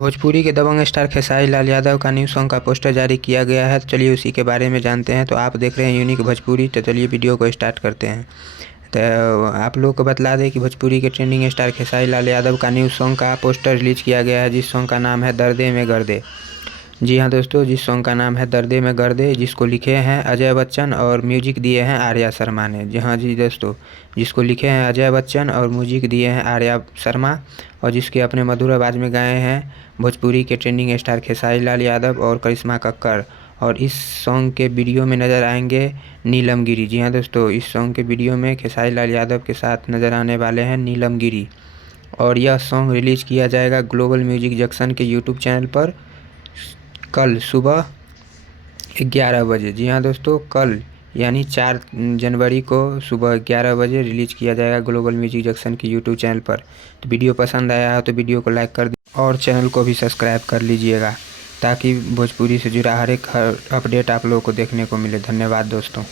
भोजपुरी के दबंग स्टार खेसारी लाल यादव का new song का पोस्टर जारी किया गया है। तो चलिए उसी के बारे में जानते हैं। तो आप देख रहे हैं यूनिक भोजपुरी। तो चलिए वीडियो को स्टार्ट करते हैं। तो आप लोग को बतला दें कि भोजपुरी के ट्रेंडिंग स्टार खेसारी लाल यादव का न्यू सॉन्ग का पोस्टर रिलीज किया गया है, जिस सॉन्ग का नाम है दर्दे में गर्दे। जी हाँ दोस्तों, जिस सॉन्ग का नाम है दर्दे में गर्दे, जिसको लिखे हैं अजय बच्चन और म्यूजिक दिए हैं आर्या शर्मा ने। जी हाँ जी दोस्तों, जिसको लिखे हैं अजय बच्चन और म्यूजिक दिए हैं आर्या शर्मा, और जिसके अपने मधुर आवाज़ में गाए हैं भोजपुरी के ट्रेंडिंग स्टार खेसारी लाल यादव और करिश्मा कक्कड़। और इस सॉन्ग के वीडियो में नज़र आएंगे नीलम गिरी। जी हाँ दोस्तों, इस सॉन्ग के वीडियो में खेसारी लाल यादव के साथ नज़र आने वाले हैं नीलम गिरी। और यह सॉन्ग रिलीज़ किया जाएगा ग्लोबल म्यूजिक जंक्शन के यूट्यूब चैनल पर कल सुबह 11 बजे। जी हाँ दोस्तों, कल यानी 4 जनवरी को सुबह 11 बजे रिलीज़ किया जाएगा ग्लोबल म्यूजिक जंक्शन के यूट्यूब चैनल पर। तो वीडियो पसंद आया हो तो वीडियो को लाइक कर दीजिए और चैनल को भी सब्सक्राइब कर लीजिएगा, ताकि भोजपुरी से जुड़ा हर एक अपडेट आप लोगों को देखने को मिले। धन्यवाद दोस्तों।